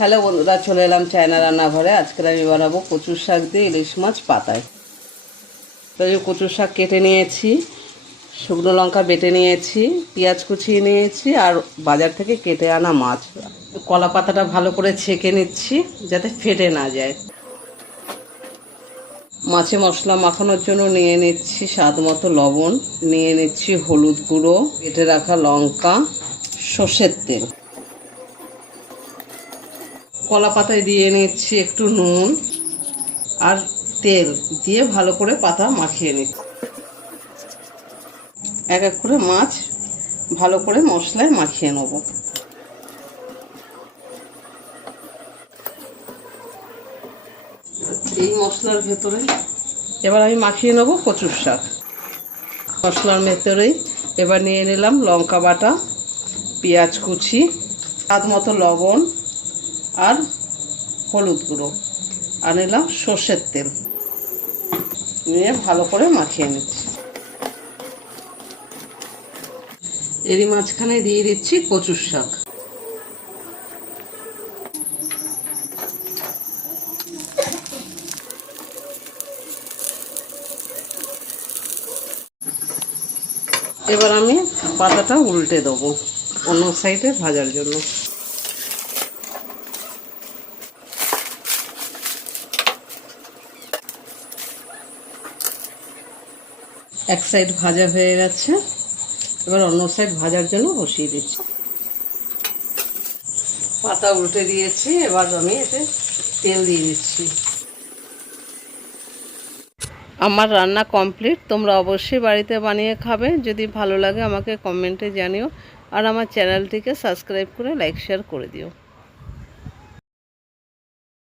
Hello বন্ধুরা, চলে এলাম চায়না রান্নাঘরে। আজকে আমি বানাবো কচুর শাক দিয়ে ইলিশ মাছ পাতায়। তো এই কচুর শাক কেটে নিয়েছি, শুকনো লঙ্কা বেটে নিয়েছি, পেঁয়াজ কুচিয়ে নিয়েছি, আর বাজার থেকে কেটে আনা মাছ। কলা পাতাটা ভালো করে ছেঁকে নিচ্ছি যাতে ফেটে না যায়। মাছে মশলা মাখানোর জন্য নিয়ে নিচ্ছি স্বাদ মতো লবণ, নিয়ে নিচ্ছি হলুদ গুঁড়ো, কেটে রাখা লঙ্কা, সর্ষের তেল। কলা পাতায় দিয়ে নিচ্ছি একটু নুন আর তেল দিয়ে ভালো করে পাতা মাখিয়ে নিচ্ছি। এক এক করে মাছ ভালো করে মশলায় মাখিয়ে নেব। এই মশলার ভেতরে এবার আমি মাখিয়ে নেব কচুর শাক। মশলার ভেতরেই এবার নিয়ে নিলাম লঙ্কা বাটা, পেঁয়াজ কুচি, স্বাদ মতো লবণ আর হলুদ গুঁড়ো, আর নিলাম সর্ষের তেল, নিয়ে ভালো করে মাখিয়ে নিচ্ছি। এরই মাঝখানে দিয়ে দিচ্ছি কচুর শাক। এবার আমি পাতাটা উল্টে দেবো অন্য সাইডে ভাজার জন্য। এক সাইড ভাজা হয়ে গেছে, এবার অন্য সাইড ভাজার জন্য বসিয়ে দিচ্ছি। পাতা উল্টে দিয়েছি, এবার আমি এতে তেল দিয়ে দিচ্ছি। আমার রান্না কমপ্লিট। তোমরা অবশ্যই বাড়িতে বানিয়ে খাবে। যদি ভালো লাগে আমাকে কমেন্টে জানিও, আর আমার চ্যানেলটিকে সাবস্ক্রাইব করে লাইক শেয়ার করে দিও।